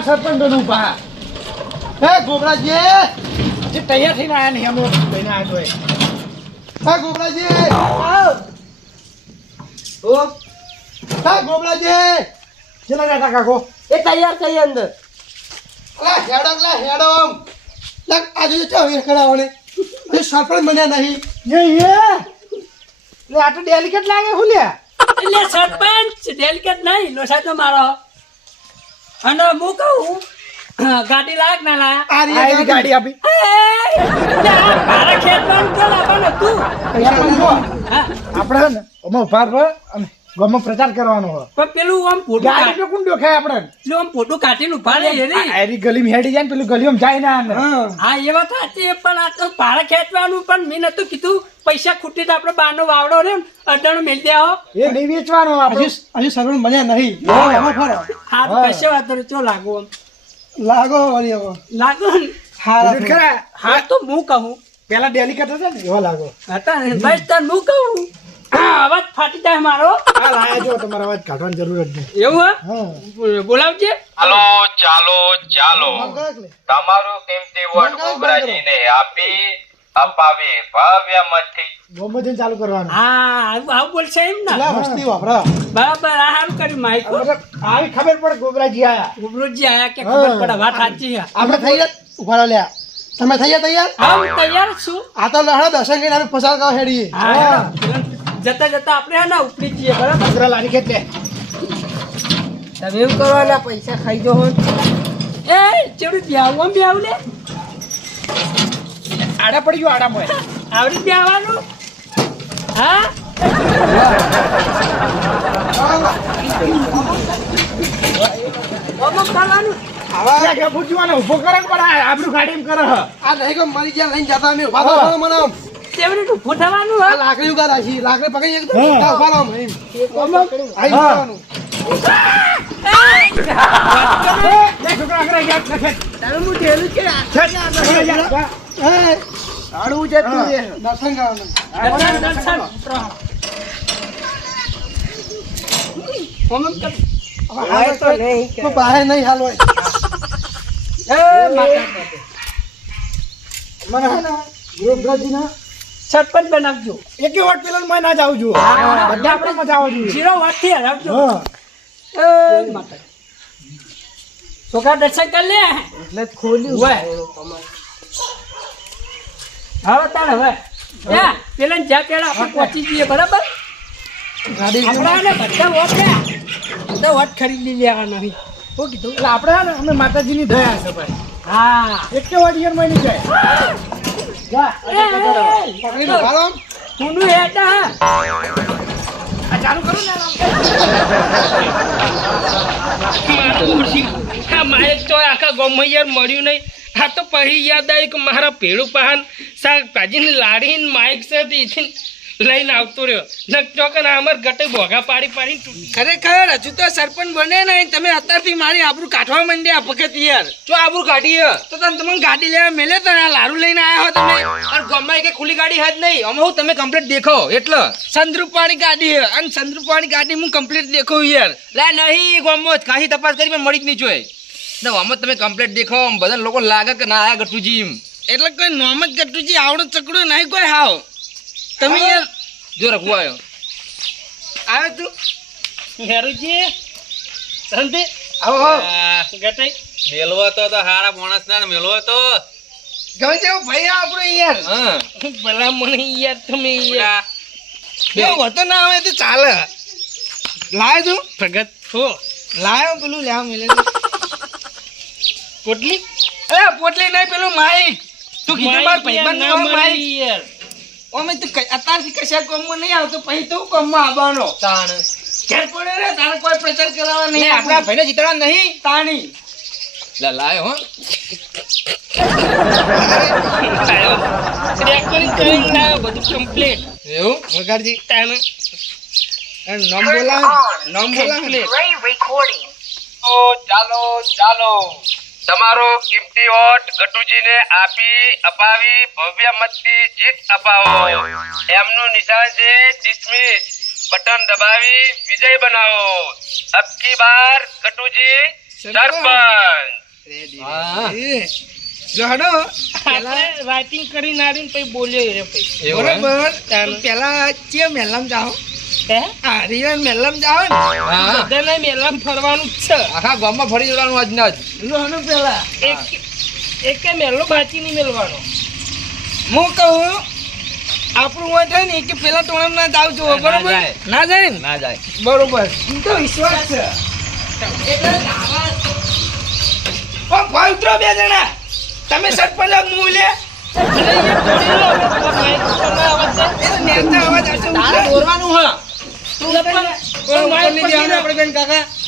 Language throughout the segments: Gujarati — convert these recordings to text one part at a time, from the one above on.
એમાં સરપંચનું પા હે ગોબરાજી જે તૈયાર થઈને આયા નહીં અમે થઈને આવ્યા તોય. હે ગોબરાજી ઓ. હે ગોબરાજી ચેલા ડાટા કાકો એ તૈયાર થઈ અંદર. અલા હેડમ લા હેડમ લગ આજે તો ચાવ એ એ સરપંચ બન્યા નહીં. એ એ લે આ તો ડેલિકેટ લાગે હું એટલે સરપંચ ડેલિકેટ નહીં લોસા તો મારો. અને હું કહું ગાડી લાગ ના લાયા. ગાડી. આપી. મારા ખેતમાં તું. આપણે ને અમે ઊભા રહો અને ગામમાં પ્રચાર કરવાનો હોય. પણ પેલું આમ ફોટો ગાડી તો આપણે. પેલું આમ ફોટો કાઢીને ઊભા રહે એરી હેડી જાય ને પેલું ગલીમાં જાય ના અંદર. હા. એ વાત સાચી પણ આ તો ભાડા ખેંચવાનું પણ મેં નતું કીધું પૈસા ખૂટી તો આપણે બારનો વાવડો રે અડાણો મેલ દે આવો. એ નહીં વેચવાનો આપણે. હજી સરળ મજા બન્યા નહીં. એમાં હા ચો લાગુ આમ. લાગો વળી હવે. લાગો હા ખરા હા તો હું કહું. પેલા ડેલિકેટ હતા ને? એવા લાગો. હતા ને બસ તને હું કહું. અવાજ ફાટી જાય મારો. આ લાયા જો તમારે અવાજ કાઢવાની જરૂર જ નહીં એવું હા? બોલાવજે. ચાલો ચાલો. ચાલો તમારો. કિંમતી વોટ ગોબરાજીને આપી અપાવી ભવ્ય મઠી ગોમો ચાલુ કરવાનું. હા આવું બોલશે એમ ને? લા વસ્તી વાપરા. બરાબર આ હાલ કર્યું માઈક આવી ખબર પડે ગોબરાજી આયા. ગોબરાજી આયા કે ખબર પડે વાત સાચી છે. આપણે થઈ ગયા ઊભા લ્યા. તમે થઈ ગયા તૈયાર? હા હું તૈયાર છું. આ તો લહડા દર્શન કરીને આપણે પસાર કરવા હેડીએ. હા જતા જતા આપણે હે ને ઉપડી જઈએ બરાબર? પંદરા લારી ખેત લે. તમે એવું કરવાના પૈસા ખાઈ જો એ ચેવડી બ્યાવ આમ બ્યાવ લે. આડા પડી ગયો આડા મોય આવડી બ્યાવાનું? હા? આવા ઊભો કરે પણ આપણું ગાડી કરે. હ આ નહીં મરી ગયા લઈને જતા અમે. ઊભા મને ચેવડી ઊભું આ લાકડી ઉગા રાખી. લાકડી પકડી એક તો ઊભા રહો. એમ. આઈ. છોકરા આગળ યાદ તારું હું ઢેલું છે. આડું જતું દર્શન કરવાનું. દર્શન દર્શન. તો બહાર નહીં હાલ એ માતા મને હે ને ના સરપંચ બનાવજો. એકે વોટ પેલા માં ના જાવ જો બધા આપણે મજા આવજો જોઈએ. જીરો વાતથી હરાવજો. હા. એ માતા. છોકરા દર્શન કરી લે. એટલે ખોલ્યું. હવે હવે તાર હવે. પેલા જ્યાં પેલા આપણે પહોંચી જઈએ બરાબર? ગાડી બધા વોટ લે બધા વોટ ખરીદી લેવા નહીં શું કીધું? એટલે આપણે અમે માતાજીની દયા છે ભાઈ. હા. એક વોટ યારમાં નહીં જાય જા એ, એ, પકડીને ઊભા રહો આમ. ઊંડું હેઠા હા. આ ચાલુ કરું ને માઇક તો આખા ગામમાં યાર મળ્યું નહીં. હા તો પછી યાદ આવી કે મારા પેડું પહાન શાકભાજીની લાડીને માઇક છે લઈને આવતો રહ્યો. નક ચોકન અમાર ગટે ભોગા પાડી પાડી ખરેખર હજુ તો સરપંચ બને નહીં. તમે અત્યારથી મારી આબરૂ કાઢવા માંડ્યા ભગત યાર. જો આબરૂ કાઢી તો તમે તમને ગાડી લેવા મેલે તો આ લારું લઈને આવ્યા હો તમે. અને ગામમાં કે ખુલ્લી ગાડી હાથ નહીં. અમે હું તમે કમ્પ્લીટ દેખો એટલે. સંદ્રુપાણી ગાડી હે. અને સંદ્રુપાણી ગાડી હું કમ્પ્લીટ દેખું યાર. લે નહીં ગામમાં જ કાંઈ તપાસ કરી પણ મળી જ નહીં જોઈ ના આમાં તમે કમ્પ્લીટ દેખો. બધા લોકો લાગે કે ના આયા ગટુજી એટલે કોઈ નોમ જ ગટુજી આવડો ચકડું નહીં કોઈ હાવ. તમે યાર જો રખવા આવ્યો. આવે તું. હેરુજી સંતે આવો ગટાઈ મેલવો તો તો હારા માણસ ના મેલવો તો. ગમે તેવો ભાઈ આપણો યાર. હા. ભલા મને યાર તમે યાર. બે. હોતો ના આવે તો ચાલે. લાય તું. ભગત હો. લાયો પેલું લેવા મેલે. પોટલી? અરે પોટલી નહીં પેલું માઈક તું કીધું માર ભાઈબંધ નો માઈક યાર. અમે તું અત્યારથી કશા કોમમાં નહીં આવતો પછી તો કોમમાં આવવાનો? તાણ. ઘેર પડે રે તારે કોઈ પ્રચાર કરાવવા નહીં આપણા ભાઈને જીતવા નહીં. તાણી. લા લાયો હો. બધું કમ્પ્લીટ એવું? વગાડજી તાણ. અને બોલા નામ બોલા ચાલો ચાલો. તમારો કિંમતી ઓટ ગટુજીને આપી અપાવી ભવ્ય મતથી જીત અપાવો. એમનું નિશાન છે ડિસમિસ બટન દબાવી વિજય બનાવો. અબકી બાર ગટુજી સરપંચ. જો હડો. આપણે રાઇટિંગ કરી આવીને પછી બોલ્યો રે પછી. બરોબર. પેલા ચે મેલામ જાઓ? હરિયન મેલામ જાઓ ને. બધાને મેલામ ફરવાનું જ છે. આખા ગામમાં ફરી જવાનું આજ ના જ પેલા. એક એક મેલો બાકી નહીં મેલવાનો. હું કહું આપણું હોય થાય ને એક પેલા ટોળામ ના જાવ બરોબર? ના જાય ને? ના જાય. બરોબર. તો વિશ્વાસ છે. એટલે ભાઈ ઉતરો બે જણા. તમે સરપંચ હું લે એટલે નેતા અવાજ આવશે ઉતરો. દોરવાનું હા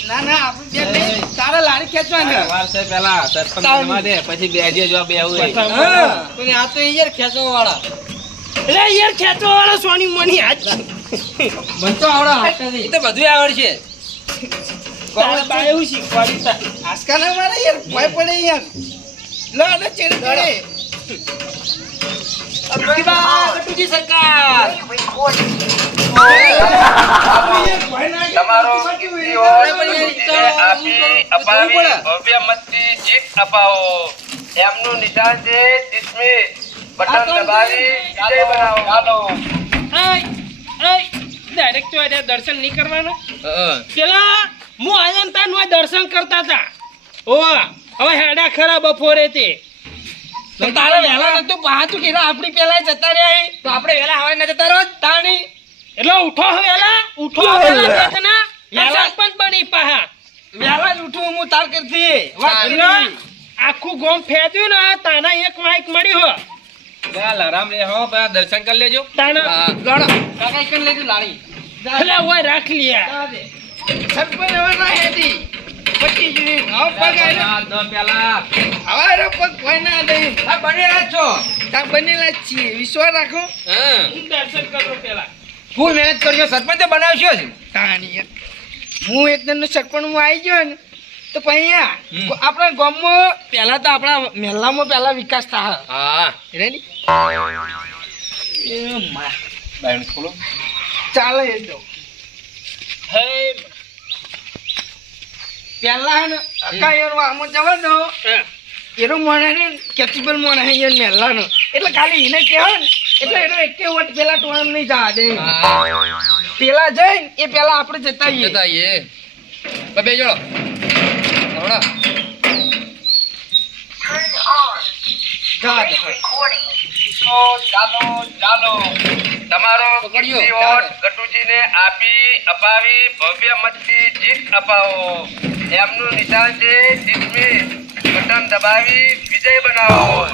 ના ના આપણે બે નહીં. તારા લારી ખેંચવાના વાર છે પેલા. સરપંચ બનવા દે. પછી બેજે જો બેહું આ તો યાર ખેંચવા વાળા એટલે યાર ખેંચો વાળો સોની મની આજ. મન તો આવડે એ તો બધું આવડશે. એવું શીખવાડ્યું તા. આજકાલ અમારે યાર ભય પડે યાર લો ચેડ પડે તમારો કિંમતી વોટ અપાવી ભવ્ય મતથી જીત અપાવો. એમનું નિશાન છે dismiss. બટન દબાવી વિજય બનાવો ચાલો. એય, એય, તો દર્શન નહીં કરવાનું. પેલા હું હોય દર્શન કરતા હતા. ઓ હવે હેડા ખરા બપોરે તો તારે વહેલા નતું પાછું કીધું આપણી પેલા જતા રહ્યા. તો આપણે વહેલા હવે ના જતા રહો તાણી. એટલે ઉઠો વેલા ઉઠો વહેલા. સરપંચ બની પાહા. વહેલા જ ઉઠું હું તાર કરતી. આખું ગોમ ફેદ્યું ને તાના એક માઇક મળી હો. રામ રે હો પેલા દર્શન કરી લેજો. તાના ગણ. કાકા કરી લેજો લાણી એટલે ઓય રાખ લ્યા. સરપંચ હવે ના હેતી પચી જુની હવે પગ આયલો. આ દો પેલા બનેલા છો તા બનેલા છીએ વિશ્વાસ રાખો મહેનત કરજો સરપંચે બનાવશો જ તાણી હું એક દિનનો સરપંચ આવી ગયો ને તો પછી આપણા ગામમાં પહેલા તો આપણા મહેલામાં પહેલા વિકાસ થાય હા રેડી ચાલે એ હે હે ને અકા યાર આમાં જવાનો એનો મોણે ને કેચબલ મોણે હે યાર મહેલાનો એટલે ખાલી એને કહેવાય ને એટલે એનો એકે વટ પેલા ટોળામ નહીં જવા દે. પેલા જઈને એ પેલા આપણે જતા આવીએ જતા આઈએ બે જોડો. જવા ચાલો ચાલો. તમારો વોટ ગટુજીને આપી અપાવી ભવ્ય મતથી જીત અપાવો. એમનું નિશાન છે dismiss. બટન દબાવી વિજય બનાવો.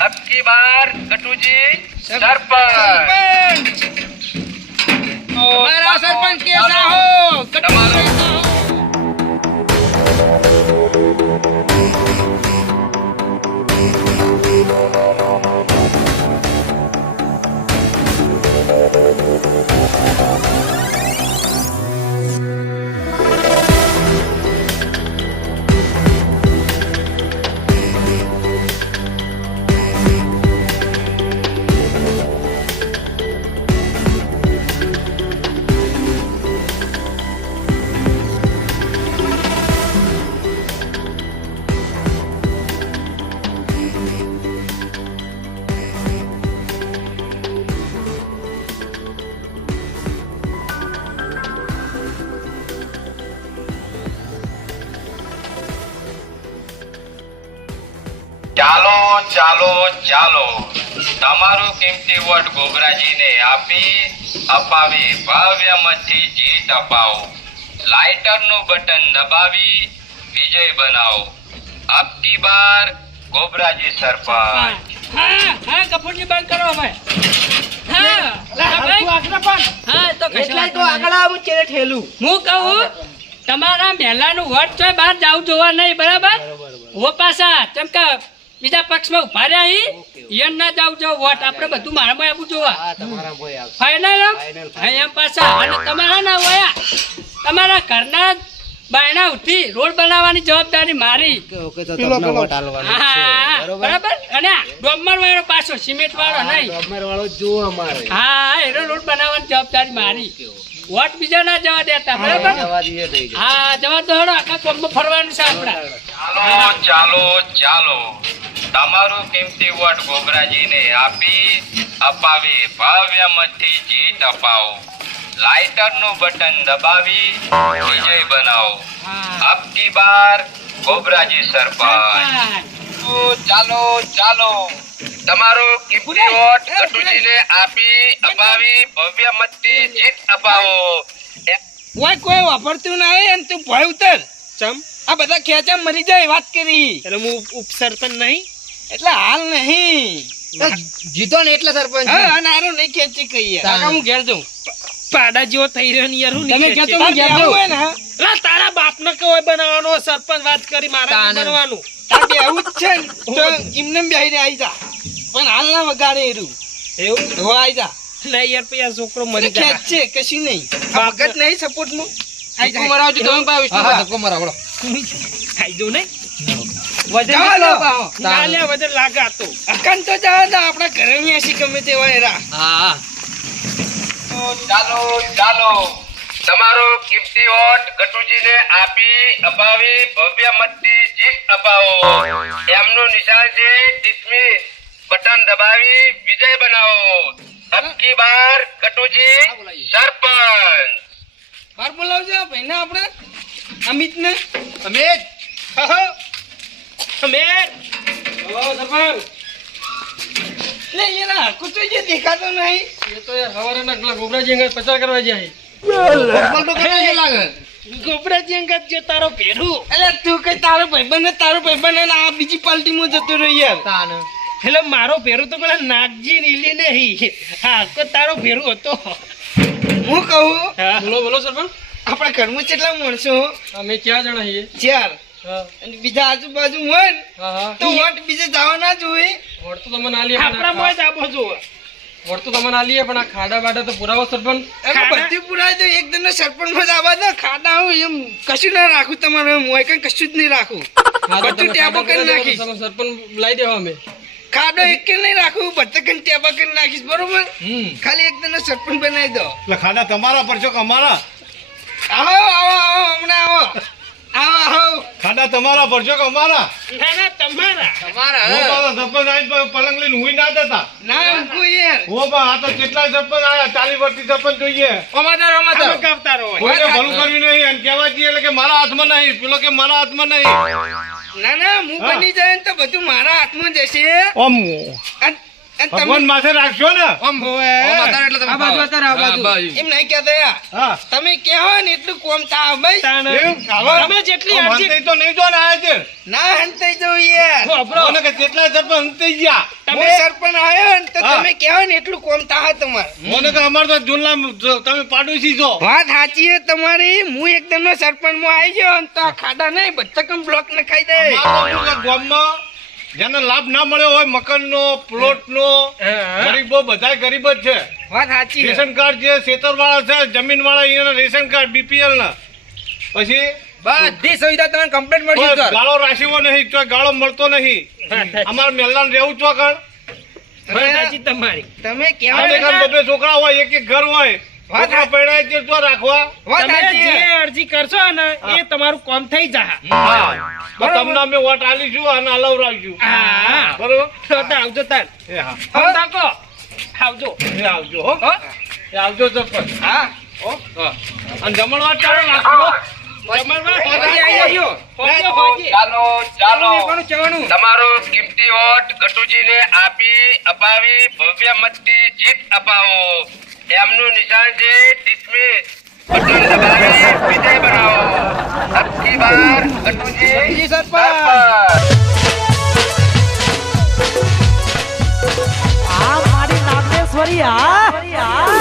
અબકી બાર ગટુજી સરપંચ. સરપંચ. કેસા હો? તમારો ચાલો ચાલો. તમારું કિંમતી વોટ ગોબરાજીને આપી અપાવી ભવ્ય મતથી જીત અપાવો. લાઇટરનું બટન દબાવી વિજય બનાવો. અબકી બાર ગોબરાજી સરપંચ. હા હા કપૂરની બંધ કરો અમે હા હા તો કશો વાંધો નહીં. આગળ આવું ચેરે ઠેલું. હું કહું તમારા મહેલાનું વટ તો બહાર જાવ જોવા નહીં બરાબર? હો પાછા કેમ કે બીજા પક્ષમાં ઊભા રહ્યા અહીં એમ ના જાવ જો વોટ આપણે બધું મારામાં આવું જોવા. ફાઈનલ એમ પાછા. અને તમારા ના વયા તમારા ઘરના બાયણા ઉઠી રોડ બનાવવાની જવાબદારી મારી. બરાબર? અને ડોમર વાળો પાછો સિમેન્ટ વાળો નહીં. વાળો અમારે. હા એનો રોડ બનાવવાની જવાબદારી મારી. વોટ બીજા ના જવા દેતા બરાબર? હા જવા દો હેડો આખા કોમમાં ફરવાનું છે આપણા. ચાલો ચાલો ચાલો. તમારું કિંમતી વોટ ગોબરાજીને આપી અપાવી ભવ્ય મતથી જીત અપાવો. લાઇટરનું બટન દબાવી વિજય બનાવો. અબકી બાર ગોબરાજી સરપંચ. ચાલો ચાલો. તમારો કિંમતી વોટ કટુજીને આપી અપાવી ભવ્ય મતથી જીત અપાવો. ઓય કોઈ વાપરતું ના હોય અને તું ભય ઉતર. ચમ? આ બધા ખેંચા મરી જાય વાત કરી. એટલે હું ઉપસરપંચ નહીં? એટલે હાલ નહીં. જીતો ને એટલે સરપંચ. હા અને આરો નહીં ખેંચી કહીએ. કાકા હું ઘેર જઉં. પાડા જેવો થઈ રહ્યો ને યાર હું તમે નહીં તો હું ઘેર હોય ને લા, તારા બાપને કોઈ બનાવવાનો સરપંચ વાત કરી મારા બનવાનું. તાર બેવું જ છે તો એમને બેહી રે આઈ જા. પણ હાલ ના વગાડે એરું એવું? હો આઈ જા. નહીં યાર પછી આ છોકરો મરી જાય. ખેંચશે કશી નહીં. નહીં સપોર્ટનું. આઈ જા. મરાવજો તમે ભાઈ વિષ્ણુ. ધક્કો મરાવડો આઈ જો નહીં. વજન લાગે આ તો જવા દો આપણા ઘરે ની ગમે તે હોય રા હા. હા ચાલો ચાલો. તમારો કિંમતી વોટ ગટુજીને આપી અપાવી ભવ્ય મતથી જીત અપાવો. એમનું નિશાન છે ડિસમિસ બટન દબાવી વિજય બનાવો. અબકી બાર કટુજી સરપંચ. બાર બોલાવજો ભાઈને આપણે. અમિત. લે કુતો જે દેખાતો નહીં. એ તો યાર હવારના પેલા ગોબરાજી અંગત પ્રચાર કરવા જાય ગોબરાજી અંગત જે તારો ભેરું એટલે તું કઈ તારો ભાઈબંધ ને તારો ભાઈબંધ આ બીજી પાર્ટીમાં જતો રહ્યો યાર. તાન. એટલે મારો ભેરું તો પેલા નાગજી નીલી નહીં હા. કો તારો ભેરું હતો. હું કહું? હા. બોલો બોલો સરપંચ. આપણા ઘરમાં કેટલા માણસો? અમે ક્યાં જણા છીએ. ચાર. અને બીજા આજુબાજુ હોય ને તો વોટ બીજે જવા ના જોઈએ વોટ તો તમને આલીએ આપણા મોય જ આપો જો વોટ તો તમને આલીએ પણ આ ખાડા બાડા તો પુરાવો સરપંચ. એમ બધી પુરાય તો એક દિન સરપંચમાં જ આવવા દો ખાડા હું એમ કશું ના રાખું તમારે. એમ હોય કઈ કશું જ નહીં રાખું. બધું ટેબો કરી નાખીશ. સરપંચ લાવી દેવા અમે. ખાડો એક કે નહીં રાખું બધા કઈ ટેબા કરી નાખીશ. બરોબર? ખાલી એક દિન સરપંચ બનાવી દો. એટલે ખાડા તમારા પર છો કે અમારા? આવો આવો આવો હમણાં આવો. આવો આવો ખાડા તમારા ભરજો કે અમારા? ના ના તમારા. તમારા હું પાછો સરપંચ આવીને પલંગ લઈને હુઈ ના દેતા. ના અંકુ યાર. હું પણ આ તો કેટલા સરપંચ આયા? ચાલી વર્ષથી સરપંચ જોઈએ. અમાદાર અમાદાર આમાં કાપતા રહો. કોઈને ભલું કર્યું નહીં. અને કહેવા જઈએ એટલે કે મારા હાથમાં નહીં. પેલો કે મારા હાથમાં નહીં. ના ના હું બની જાય ને તો બધું મારા હાથમાં જશે ઓમ. અન- ભગવાન માથે રાખશો ને. ઓમ અત્યારે એટલે તમે આ બાજુ અત્યારે આ બાજુ. એમ નહીં કહેતા તમે કહો ને એટલું કોમ થાવ ભાઈ? હવે? તમે જેટલી તો નહીં જો ને આયા છે ના હંતાઈ જોઈએ. મને કે કેટલાય સરપંચ ગયા. તમે સરપંચ આવ્યો ને તો હા. તમે કહો ને એટલું કોમ થાહ તમારે. મને કે અમાર તો જુનલા તમે પાડોશી છો. વાત સાચી છે તમારી. હું એકદમ સરપંચમાં આવી ગયો ને તો આ ખાડા નહીં બધા કમ બ્લોક ને ખાઈ દે તો ગામમાં જેને લાભ ના મળ્યો હોય મકાનનો પ્લોટનો. ગરીબો બધા ગરીબ જ છે. વાત સાચી રેશન કાર્ડ છે ખેતર વાળા છે જમીન વાળા એના રેશન કાર્ડ બીપીએલ ના પછી બધી સુવિધા તમને કમ્પ્લીટ મળશે કોઈ ગાળો રાશિઓ નહીં તો ગાળો મળતો નહીં. અમાર મેલદાન રહેવું છો કણ તમારી. તમે કેવા છોકરા હોય એક એક ઘર હોય. વાત છોકરા પરણાય તો રાખવા. વાત જે અરજી કરશો ને એ તમારું કામ થઈ જા હા. તમને અમે વોટ આલીશું અને હલાવડાવીશું હા. બરોબર? તો તો આવજો તાર. એ હા. આવજો. એ આવજો હો. હો? એ આવજો સરપંચ હા. હો. અને જમણવાર ચાલો રાખજો તમારો કિંમતી વોટ ગટુજીને આપી અપાવી ભવ્ય મતથી જીત અપાવો. એમનું નિશાન છે ડિસમિસ બટન દબાવી વિજય બનાવો. અબકી બાર ગટુજી. સરપંચ. આ મારી નાગેશ્વરી આ.